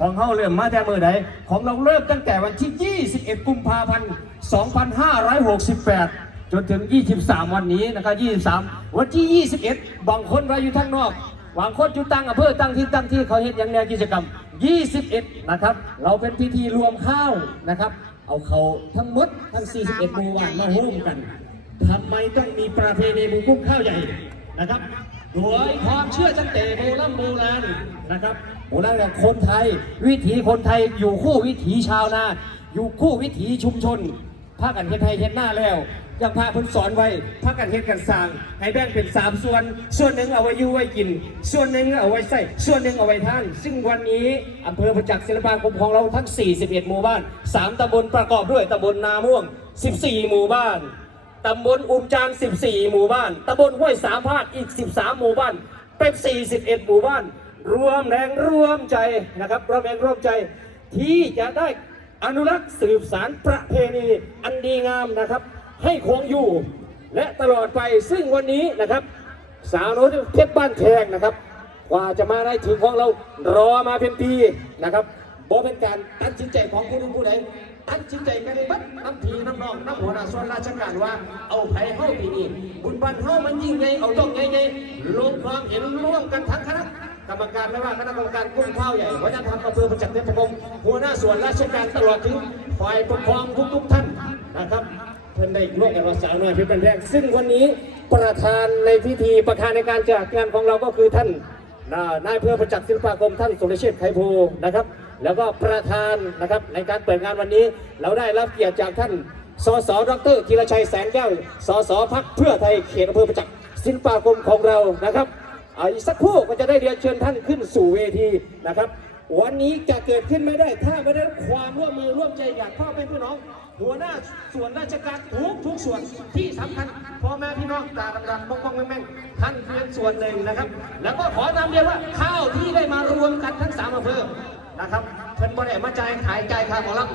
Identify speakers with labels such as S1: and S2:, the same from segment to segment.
S1: ของเขาเริ่มมาแต่เมื่อใดของเราเริ่มตั้งแต่วันที่ 21 กุมภาพันธ์ 2568 จนถึง 23 วันนี้นะครับ 23 วันที่ 21 บางคนเราอยู่ทางนอกบางคนอยู่ตั้งอำเภอตั้งที่ตั้งที่เขาเห็นอย่างแนวกิจกรรม 21 นะครับ เราเป็นพิธีรวมข้าวนะครับ เอาเขาทั้งหมดทั้ง 41หมู่บ้านมาร่วมกันทำไมต้องมีประเพณีบุญคุ้มข้าวใหญ่นะครับโดยความเชื่อตั้งแต่โบราณโบราณนะครับ โบราณแบบคนไทย วิถีคนไทยอยู่คู่วิถีชาวนา อยู่คู่วิถีชุมชนภาคกันเฮ็ดไทยเฮ็ดหน้าแล้วยังพาเพิ่นสอนไว้ภาคกันเฮ็ดกันสร้าง ให้แบ่งเป็นสามส่วน ส่วนหนึ่งเอาไว้อยู่ไว้กิน ส่วนหนึ่งเอาไว้ใส่ส่วนหนึ่งเอาไว้ท่าน ซึ่งวันนี้อำเภอประจักษ์ศิลปาคมของเราทั้ง 41 หมู่บ้าน 3ตำบลประกอบด้วยตำบลนาม่วง 14 หมู่บ้านตำบลอุมจาน 14 หมู่บ้านตำบลห้วยสามพาดอีก 13 หมู่บ้าน เป็น 41 หมู่บ้าน รวมแรงร่วมใจนะครับรวมแรงร่วมใจที่จะได้อนุรักษ์สืบสารประเพณีอันดีงามนะครับ ให้คงอยู่ และตลอดไปซึ่งวันนี้นะครับ สาวน้อยเพชรบ้านแพงนะครับ กว่าจะมาได้ถึงของเรารอมาเป็นปีนะครับบ่เป็นการตัดสินใจของผู้นึงผู้ใดตัดสินใจกันในบัดน้ำพีน้ำนองน้ำหัวหน้าส่วนราชการว่าเอาไผ่เข้าปีนี้บุญบันเข้ามันยิ่งใหญ่เอาต้องใหญ่ๆลงความเห็นร่วมกันทั้งคณะ กรรมการไม่ว่าคณะกรรมการกุ้งข้าวใหญ่วัฒนธรรมอำเภอประจักษ์เทพพงศ์หัวหน้าส่วนราชการตลอดถึงฝ่ายปกครองทุกๆท่านนะครับเพื่อนได้ร่วมกันเราสาวน้อยเพชรเป็นแรกซึ่งวันนี้ประธานในพิธีประธานในการจัดงานของเราก็คือท่านนายเพื่อประจักษ์ศิลปาคมท่านสุรเชษฐ์ไคโพนะครับ แล้วก็ประธานนะครับในการเปิดงานวันนี้ เราได้รับเกียรติจากท่านสสดรธีรชัยแสนแก้วสสพักเพื่อไทยเขตอำเภอประจักษ์ศิลปาคมของเรานะครับ เอาอีกสักครู่ก็จะได้เรียนเชิญท่านขึ้นสู่เวทีนะครับ วันนี้จะเกิดขึ้นไม่ได้ ถ้าไม่ได้ความร่วมมือร่วมใจจากพ่อแม่พี่น้อง หัวหน้าส่วนราชการทุกทุกส่วนที่สำคัญพ่อแม่พี่น้องตาดำๆป้องๆแม่งๆท่านเป็นส่วนหนึ่งนะครับ แล้วก็ขอนำเรียนว่าข้าวที่ได้มารวมกันทั้งสามอำเภอนะครับเพิ่นบริมาจ่ายขายใจค่าหมอลำ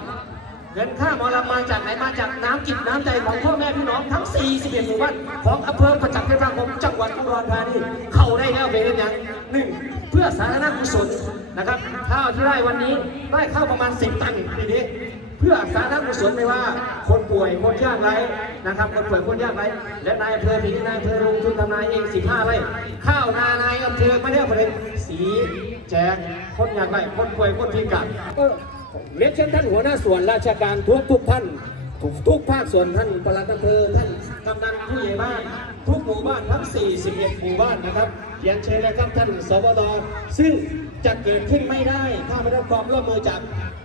S1: เงินค่าหมอลำมาจากไหนมาจากน้ำจิตน้ำใจของพ่อแม่พี่น้องทั้ง 41 หมู่บ้านของอำเภอประจักษ์เพชรบุรีจังหวัดอุดรธานีเข้าได้แล้วเป็นอย่างหนึ่งเพื่อ สาธารณกุศลนะครับข้าวที่ได้วันนี้ได้ข้าวประมาณ 10 ตันปีนี้ เพื่อสาธารณกุศลไม่ว่า คนป่วยคนยากไร้นะครับ คนป่วยคนยากไร้และนายอำเภอปีนี้นายอำเภอลงทุนทำนายเอง15ไร่ข้าวนานายอำเภอไม่ได้เอาประเด็นสีแจกคนยากไร้คนป่วยคนพิการเรียนเชิญท่านหัวหน้าส่วนราชการทุกทุกท่าน ทุกทุกภาคส่วนท่านปลัดอำเภอท่านกำนันผู้ใหญ่บ้าน ทุกหมู่บ้านทั้ง 41 หมู่บ้านนะครับเรียนเชิญเลยครับท่านสวดซึ่งจะเกิดขึ้นไม่ได้ถ้าไม่ได้ความร่วมมือจาก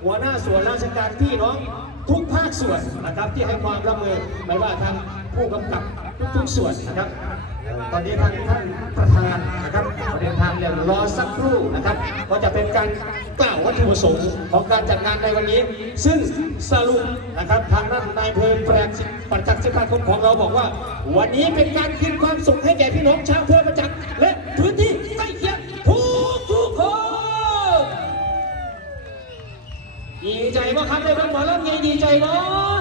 S1: หัวหน้าส่วนราชการพี่น้องทุกภาคส่วนนะครับที่ให้ความร่วมมือไม่ว่าทางผู้กำกับทุกส่วนนะครับ ตอนนี้ท่านท่านประธานนะครับ เดินเรียรอสักครู่นะครับ ก็จะเป็นการกล่าววัตถุประสงค์ของการจัดงานในวันนี้ ซึ่งสรุปนะครับทางด้านนายเพลินแปลกปัจจักษ์สิบาคมของเราบอกว่า วันนี้เป็นการคืนความสุขให้แก่พี่น้องชาวอำเภอประจักษ์และพื้นที่ใกล้เคียงทุกทุกคนดีใจว่าครับได้เป็นหมอลำไงดีใจเนาะ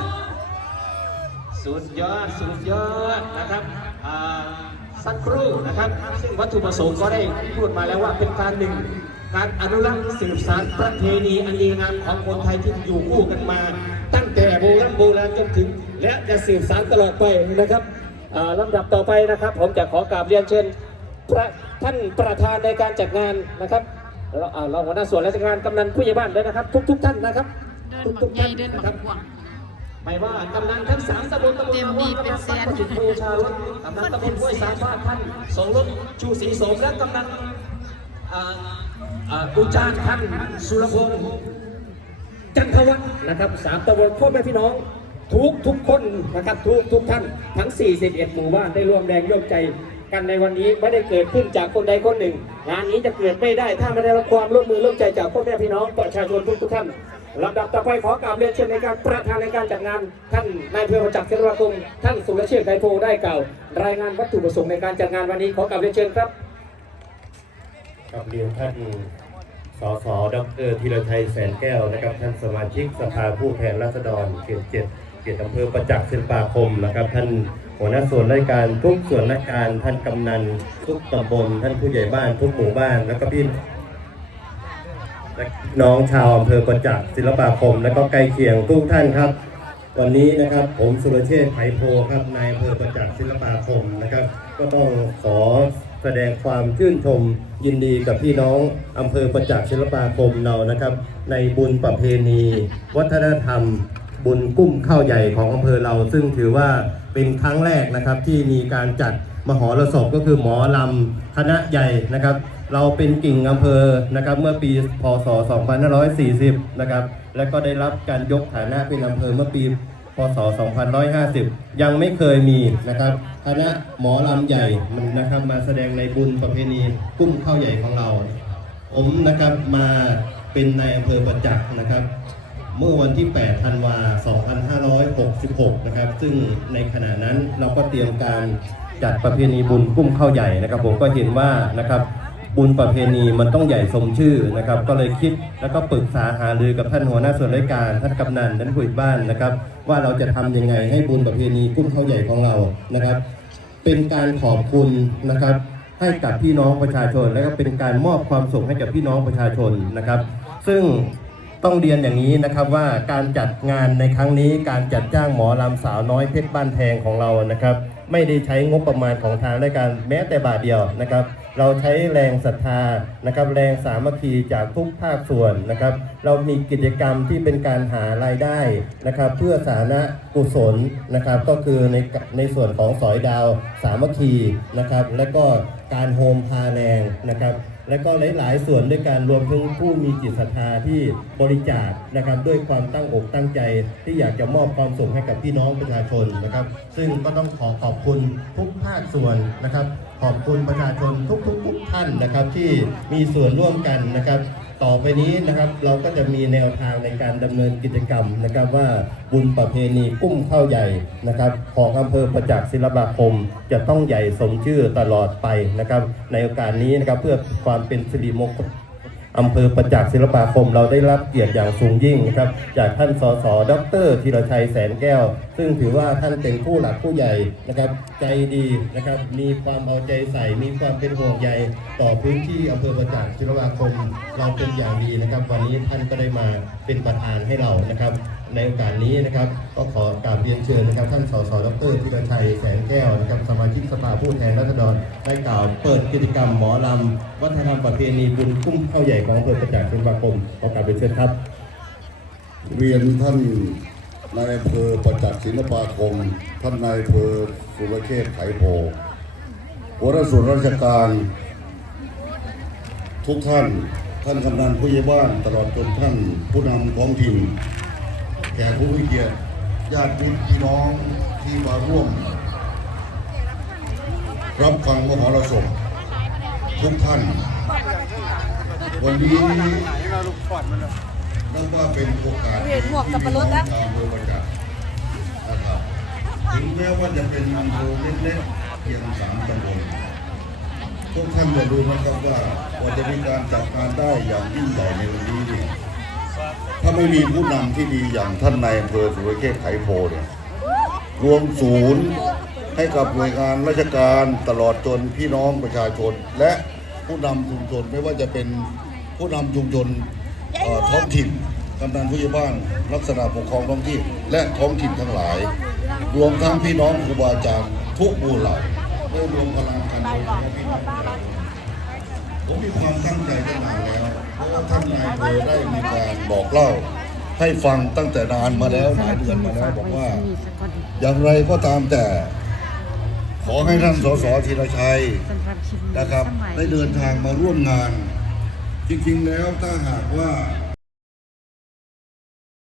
S1: สุดยอดสุดยอดนะครับอ่า สักครู่นะครับซึ่งวัตถุประสงค์ก็ได้พูดมาแล้วว่าเป็นการหนึ่ง การอนุรักษ์สืบสานประเพณีอันดีงามของคนไทยที่อยู่คู่กันมา ตั้งแต่โบราณโบราณจนถึง และจะสืบสานตลอดไปนะครับอ่าลำดับต่อไปนะครับ ผมจะขอกราบเรียนเชิญพระท่านประธานในการจัดงานนะครับเราอ่าเราหัวหน้าส่วนราชการกำนันผู้ใหญ่บ้านด้วยนะครับ ทุกทุกๆท่านนะครับ
S2: เดิน
S1: ทุก
S2: บั
S1: ทุ
S2: ก
S1: ก
S2: ใหญ่
S1: ท่าน
S2: เดิน
S1: นะ
S2: บั
S1: ครับ
S2: กกว่าง
S1: ไม่ว่ากำนันทั้งสามตำบลตำบล
S2: เต็ม
S1: ตำบ
S2: ที่
S1: ล
S2: เป็นแสน
S1: กำนันจุดภูชาลดกำนันตำบลห้วยสามบ้านท่านสงรบชูศรีโสมและกำนันอ่าอ่ากุจารท่านสุรพงศ์จันทวัฒน์นะครับสามตำบลพ่อแม่พี่น้อง ทุกทุกคนนะครับทุกทุกท่านทั้ง 41 หมู่บ้านได้ร่วมแรงร่วมใจกันในวันนี้ไม่ได้เกิดขึ้นจากคนใดคนหนึ่ง งานนี้จะเกิดไม่ได้ถ้าไม่ได้รับความร่วมมือร่วมใจจากพ่อแม่พี่น้องประชาชนทุกทุกๆท่าน ลำดับต่อไปขอกราบเรียนเชิญในการประธานในการจัดงาน ท่านนายอำเภอประจักษ์เทวราคมท่านสุรเชษฐ์ไกรโพได้กล่าวรายงานวัตถุประสงค์ในการจัดงานวันนี้ขอกราบเรียนเชิญครับ
S3: กับเรียนท่านสสดรธีรชัยแสนแก้วนะครับ ท่านสมาชิกสภาผู้แทนราษฎรเขตเจ็ดเขตอำเภอประจักษ์ศิลปาคมนะครับ ท่านหัวหน้าส่วนราชการทุกส่วนราชการท่านกำนันทุกตำบลท่านผู้ใหญ่บ้านทุกหมู่บ้านแล้วก็พี่ น้องชาวอำเภอประจักษ์ศิลปาคม และก็ใกล้เคียงทุกท่านครับ วันนี้นะครับผมสุรเชษฐ์ไผ่โพครับนายอำเภอประจักษ์ศิลปาคมนะครับ ก็ต้องขอแสดงความชื่นชมยินดีกับพี่น้องอำเภอประจักษ์ศิลปาคมเรานะครับ ในบุญประเพณี วัฒนธรรม บุญกุ้มข้าวใหญ่ของอำเภอเรา ซึ่งถือว่าเป็นครั้งแรกนะครับที่มีการจัดมหรสพก็คือหมอลำคณะใหญ่นะครับ เราเป็นกิ่งอำเภอนะครับเมื่อปีพศ 2540 นะครับและก็ได้รับการยกฐานะเป็นอำเภอเมื่อปีพศ 2550 ยังไม่เคยมีนะครับคณะหมอลำใหญ่มันนะครับมาแสดงในบุญประเพณีกุ้มข้าวใหญ่ของเรา ผมนะครับมาเป็นในายอำเภอประจักษ์นะครับ เมื่อวันที่ 8 ธันวา 2566 นะครับ ซึ่งในขณะนั้นเราก็เตรียมการจัดประเพณีบุญกุ้มข้าวใหญ่นะครับ ผมก็เห็นว่านะครับ บุญประเพณีมันต้องใหญ่สมชื่อนะครับ ก็เลยคิดแล้วก็ปรึกษาหารือกับท่านหัวหน้าส่วนราชการท่านกำนันท่านผู้ใหญ่บ้านนะครับ ว่าเราจะทำยังไงให้บุญประเพณีกุ้มข้าวใหญ่ของเรานะครับ เป็นการขอบคุณนะครับ ให้กับพี่น้องประชาชน และก็เป็นการมอบความสุขให้กับพี่น้องประชาชนนะครับ ซึ่งต้องเรียนอย่างนี้นะครับว่าการจัดงานในครั้งนี้การจัดจ้างหมอลำสาวน้อยเพชรบ้านแพงของเรานะครับ ไม่ได้ใช้งบประมาณของทางราชการแม้แต่บาทเดียวนะครับ เราใช้แรงศรัทธานะครับ แรงสามัคคีจากทุกภาคส่วนนะครับ เรามีกิจกรรมที่เป็นการหารายได้นะครับ เพื่อสาธารณกุศลนะครับ ก็คือในในส่วนของสอยดาวสามัคคีนะครับ และก็ การโฮมพาแรงนะครับ และก็หลาย ๆ ส่วนด้วยการรวมถึงผู้มีจิตศรัทธาที่บริจาคนะครับด้วยความตั้งอกตั้งใจที่อยากจะมอบความสุขให้กับพี่น้องประชาชนนะครับ ซึ่งก็ต้องขอขอบคุณทุกภาคส่วนนะครับ ขอบคุณประชาชนทุกๆทุกท่านนะครับที่มีส่วนร่วมกันนะครับ ต่อไปนี้นะครับเราก็จะมีแนวทางในการดำเนินกิจกรรมนะครับว่าบุญประเพณีกุ้มข้าวใหญ่นะครับของอำเภอประจักษ์ศิลปาคม จะต้องใหญ่สมชื่อตลอดไปนะครับในโอกาสนี้นะครับเพื่อความเป็นสิริมงคล อำเภอประจักษ์ศิลปาคมเราได้รับเกียรติอย่างสูงยิ่งนะครับจากท่านสสดรธีรชัยแสนแก้ว ซึ่งถือว่าท่านเป็นผู้หลักผู้ใหญ่นะครับใจดีนะครับมีความเอาใจใส่ มีความเป็นห่วงใยต่อพื้นที่อำเภอประจักษ์ศิลปาคม เราเป็นอย่างดีนะครับ วันนี้ท่านก็ได้มาเป็นประธานให้เรานะครับ ในโอกาสนี้นะครับ ก็ขอกราบเรียนเชิญนะครับ ท่านสสดรธีรชัยแสนแก้วนะครับสมาชิกสภาผู้แทนราษฎรได้กล่าวเปิดกิจกรรมหมอลำวัฒนธรรมประเพณีบุญกุ้มข้าวใหญ่ของอำเภอประจักษ์ศิลปาคมขอกราบเรียนเชิญครับ
S2: เรียนท่านนายอำเภอประจักษ์ศิลปาคม ท่านนายอำเภอสุรเชษฐ์ไขโพหัวหน้าส่วนราชการ ทุกท่าน ท่านกำนันผู้ใหญ่บ้านตลอดจนท่านผู้นำท้องถิ่น กผู้มีเกียรติญาติมิตรพี่น้องที่มาร่วม รับฟังมหรสพทุกท่าน วันนี้นับว่าเป็นโอกาส
S4: เห็นหมวกสับปะรดนะ
S2: ที่พี่น้องชาวอำเภอประจักษ์นะครับถึงแม้ว่าจะเป็นอำเภอเล็กๆเพียงสามตำบลทุกท่านจะรู้นะครับว่าว่าจะมีการจัดงานได้อย่างยิ่งใหญ่ในวันนี้เนี่ย ถ้าไม่มีผู้นำที่ดีอย่างท่านนายอำเภอสุรเชษฐ์ไขโพเนี่ยรวมศูนย์ให้กับหน่วยงานราชการตลอดจนพี่น้องประชาชน และผู้นำชุมชนไม่ว่าจะเป็นผู้นำชุมชนท้องถิ่นกำนันผู้ใหญ่บ้านลักษณะปกครองท้องที่และท้องถิ่นทั้งหลาย รวมทั้งพี่น้องครูบาอาจารย์ทุกหมู่เหล่าได้รวมพลังกันเฉพาะพี่น้องประชาชนผมมีความตั้งใจตั้งนานแล้วเพราะว่าท่านนายอำเภอได้มีการ บอกเล่า ให้ฟังตั้งแต่นานมาแล้วหลายเดือนมาแล้วบอกว่า อย่างไรก็ตามแต่ ขอให้ท่านสสธีรชัยนะครับ ได้เดินทางมาร่วมงาน จริงๆแล้วถ้าหากว่า